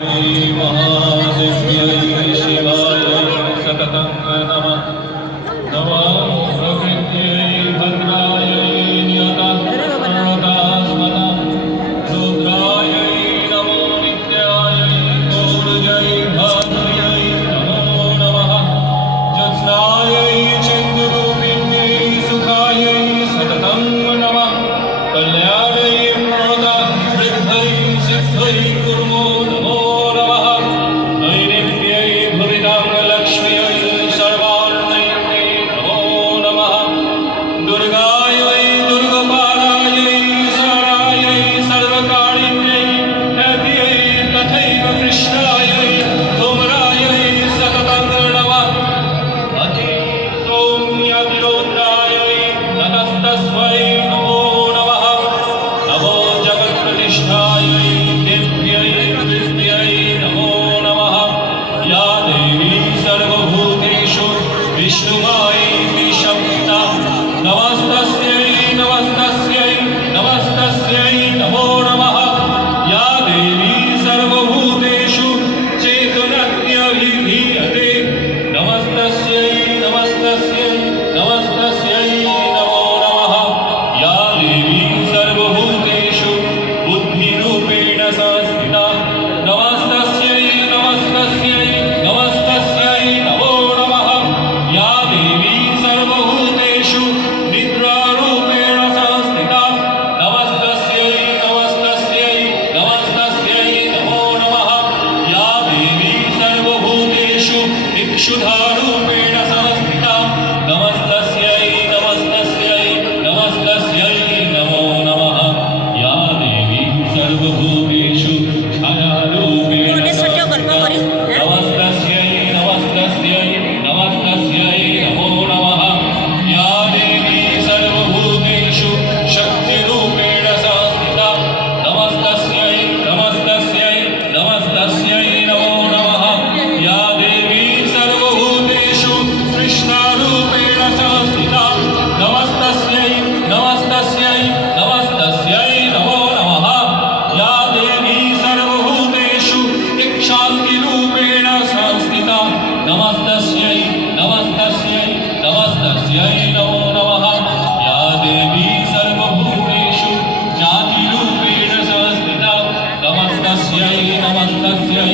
महादेव्यै शिवाय सततं नमः। नमः प्रकृत्यै भद्रायै नियतास्मतां रुद्रायै नमो नित्यायै गौरजै भानुयै नमो नमः। ज्योत्स्नायै चन्द्ररूपिण्यै सुखायै सततं नमः। कल्याणै प्रदावृद्धै सिद्धै कुर्मो नमो नमः। नैऋत्यै भुविदां लक्ष्म्यै सर्वार्णयै नमो नमः। दुर्गायै दुर्गपालायै शरणायै सर्वकारिण्यै हृद्यै तथैव कृष्णायै धूम्रायै सततं नमः। अति सौम्यतिरोधायै नतस्तस्मै नमो नमः। नमो जगत्प्रतिष्ठायै देव्यै विद्यै नमो नमः। या देवी सर्वभूतेषु विष्णुमायेति शब्दा नमस्तस्यै नमस्तस्यै नमस्तस्यै नमो नमः। या देवी सर्वभूतेषु चेतनत्यभिधीयते नमस्तस्यै नमस्तस्यै नमस्तस्यै नमो नमः। या देवी सर्वभूतेषु बुद्धिरूपेण संस्थिता नमस्तस्यै नमस्तस्यै नमस्तस्यै नमो नमः। या देवी सर्वभूतेषु निद्रारूपेण संस्थिता नमस्तस्यै नमस्तस्यै नमस्तस्यै नमो नमः। या देवी सर्वभूतेषु इक्षुधारूपेण संस्थिता नमस्तस्यै नमस्तस्यै नमस्तस्यै नमो नमः। या देवी सर्वभूतेषु छायारूपेण संस्थिता नमस्तस्यै नमस्तस्यै नमस्तस्यै नमो नमः। या देवी सर्वभूतेषु शक्तिरूपेण संस्थिता नमस्तस्यै नमस्तस्यै नमस्तस्यै नमो नमः। या देवी सर्वभूतेषु कृष्णारूपेण संस्थिता नमस्तस्यै नमस्तस्यै नमस्तस्यै नमो नमः। या देवी सर्वभूतेषु इक्षान्तिरूपेण संस्थिता नमस्तस्यै नमस्तस्यै नमस्तस्यै नमो नमः। या देवी सर्वभूतेषु जातिरूपेण संस्थिता नमस्तस्यै नमस्तस्यै